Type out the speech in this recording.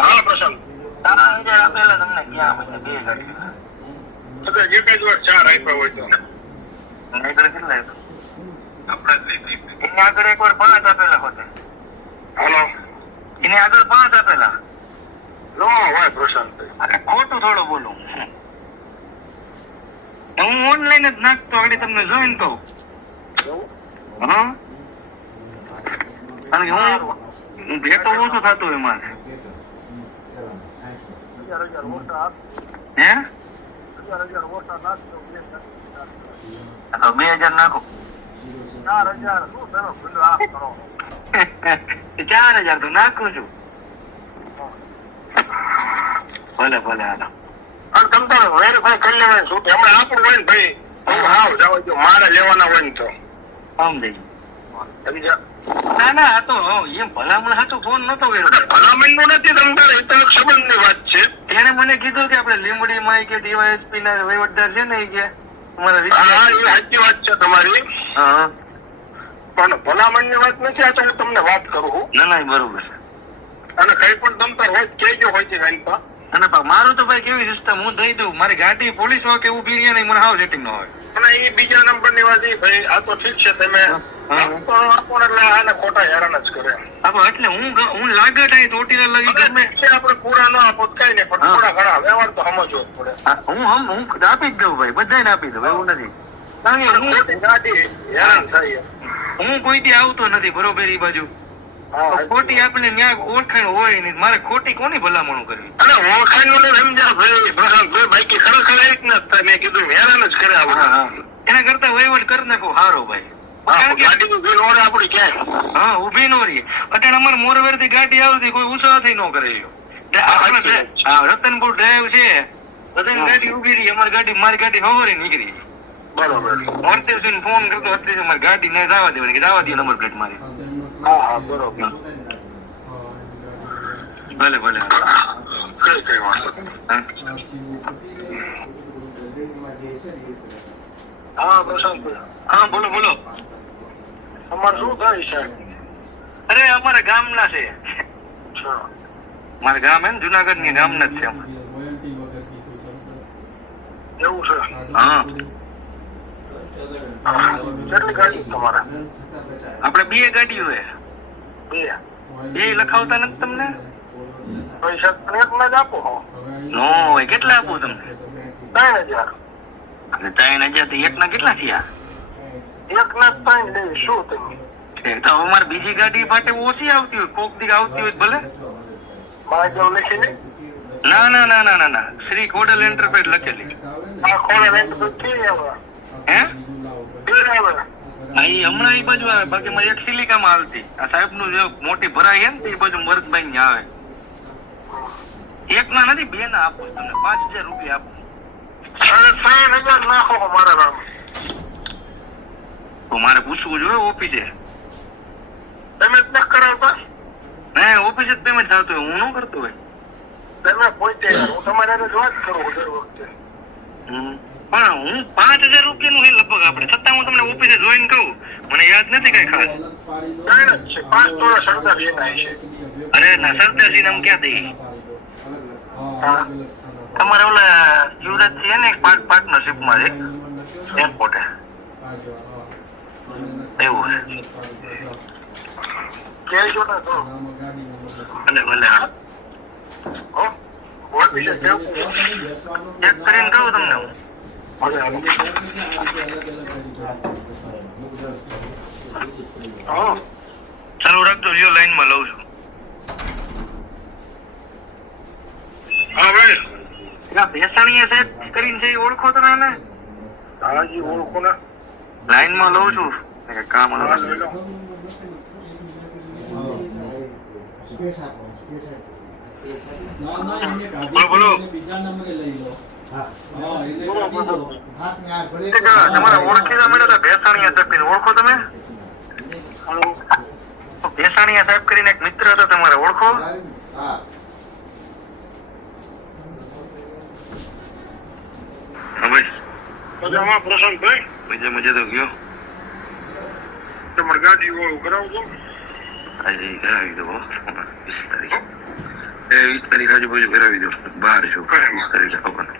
હા પ્રશાંત ત્રણ હજાર આપેલા તમને ક્યાં પછી બે ગાડી બધા એક જ વાર ચાર આપ્યા હોય તો. નહીં કેટલા આપ્યા? આપણે જ લઈ લઈએ. એની આગળ એક વાર પાંચ આપેલા હોતે. હાલો. એની આગળ પાંચ આપેલા. નો હોય પ્રશાંત અરે ખોટું થોડું બોલું. હું ઓનલાઈન જ નાખતો આગળ તમને જોઈન કહું. હા? કારણ કે હું ભેટો ઓછો થતું હોય મારે હજાર હજાર ઓછા હે હજાર હજાર ઓછા નાખજો આ તો બે હજાર નાખો. ચાર હજાર શું તમે ભૂલો આમ કરો. ચાર હજાર તો નાખું છું. ભલે ભલે હાલો. અને તમ તારે વેરીફાઈ કરી લેવાય શું હમણાં આપણું હોય ને ભાઈ હું હાવ જાવ જો મારે લેવાના હોય ને તો. સમજી ના ના આ તો એમ ભલામણ હતું ફોન નતો કર્યો. ભલામણનું નથી તમ તારે એ તો એક સંબંધની વાત છે એને મને કીધું કે આપણે લીમડી માં કે ડીવાયએસપી ના વહીવટદાર છે ને એ કે હા એ સાચી વાત છે તમારી. હા. પણ ભલામણની વાત નથી આ તો હું તમને વાત કરું. ના ના બરોબર અને કઈ પણ તમ હોય તો હોય છે અને મારું તો ભાઈ કેવી સિસ્ટમ હું દઈ દઉં. મારી ગાડી પોલીસ હોય કે ઊભી રહી નહીં મને હાવ સેટિંગ ન હોય. અને એ બીજા નંબરની વાત ભાઈ આ તો ઠીક છે તમે. હા. કોઈ ન કોઈથી આવતો નથી બરોબર એ બાજુ. ખોટી આપણે ન્યા ઓળખાણ હોય નહીં મારે ખોટી કોની ભલામણું કરવી? અને ઓળખાણનું સમજ્યા ભાઈ બાકી ખરેખર એક ન થાય મેં કીધું હેરાન જ કરે આ હા, બધા. હા. એના કરતા વહીવટ કરી ભાઈ. હા, ઊભી નો રહી અત્યારે અમારે મોરવેરથી ગાડી આવતી કોઈ ઉત્સાહથી ન કરે રતનપુર ડ્રાઈવ છે બધાની ગાડી ઊભી રહી અમારી ગાડી મારી ગાડી હવારે નીકળી. બરોબર. ફોન કરતો હરદેવસિંહ અમારી ગાડી ને જવા દેવાની કે જવા દે નંબર પ્લેટ મારી. હા હા બરોબર. ભલે ભલે. કઈ કઈ વાંધો નહીં. હા. પ્રશાંતભાઈ. હા બોલો બોલો. તમારે શું થાય છે? અરે અમારા ગામના છે. મારા ગામ હે જુનાગઢની ગામના જ છે અમે. એવું છે? હા. કેટલી ગાડી તમારે? બે ગાડીઓ હે. બે. બે લખાવતા નથી તમને? પૈસા ટ્રેકમાં જ આપો. નો કેટલા આપું તમને? ત્રણ હજાર. અને ત્રણ હજાર એક ના કેટલા થયા? એક ના ત્રણ લઈ શું તમે. તો અમારે બીજી ગાડી માટે ઓછી આવતી હોય કોક દી આવતી હોય ભલે. ના? ના ના ના ના ના શ્રી કોડલ એન્ટરપ્રાઇઝ લખેલી. આ ખોલે વેન્ટ તો કેવી આવે? હે? કેવી આવે? હા, ઈ હમણાં એ બાજુ આવે બાકી મારી એક સિલિકામાં આવતી આ સાહેબનું જે મોટી ભરાઈ એમ ને એ બાજુ મરદભાઈ ની આવે. એક ના નથી બે ના આપું તમને. પાંચ હજાર રૂપિયા આપું. અરે ત્રણ હજાર નાખો મારા નામ. તો મારે પૂછવું જોઈએ ઓફિસે. તમે ન કરાવતા? હે ઓફિસે જ પેમેન્ટ થતું હોય હું ન કરતો હોય. તમે હું તમારે વાત કરું દર વખતે. પણ હું પાંચ હજાર રૂપિયાનું છે લગભગ આપણે. છતાં હું તમને ઓફિસે જોઈન કહું મને યાદ નથી કઈ ખાસ. છે પાંચ તોળા સરદાર એના છે. અરે ના સરદારજી નામ ક્યાં દઈ? હા. તમારે ઓલા યુવરાજ છે ને પાર્ટ પાર્ટનરશિપમાં છે એરપોર્ટે એવું છે. ને તો. ભલે ભલે હા. ચેક કરીને કહું તમને હું. ચાલુ રાખજો લ્યો લાઈનમાં લઉં છું હા ભાઈ ભેસાણીયા સાહેબ કરીને છે ઓળખો તમે એને? દાદાજી ઓળખો ને લાઈનમાં લઉં છું. કામ બોલો, બોલો. તમારા ઓળખીતા મળ્યા ભેસાણીયા સાહેબ ઓળખો તમે? ભેસાણીયા સાહેબ કરીને એક મિત્ર હતો તમારે ઓળખો હવે મજામાં પ્રશાંતભાઈ મજા મજા તો ગયો તમારે ગાડી ઓળું કરાવજો આજે કરાવી દો વીસ તારીખ એ વીસ તારીખ આજુબાજુ કરાવી દો બાર છો કઈ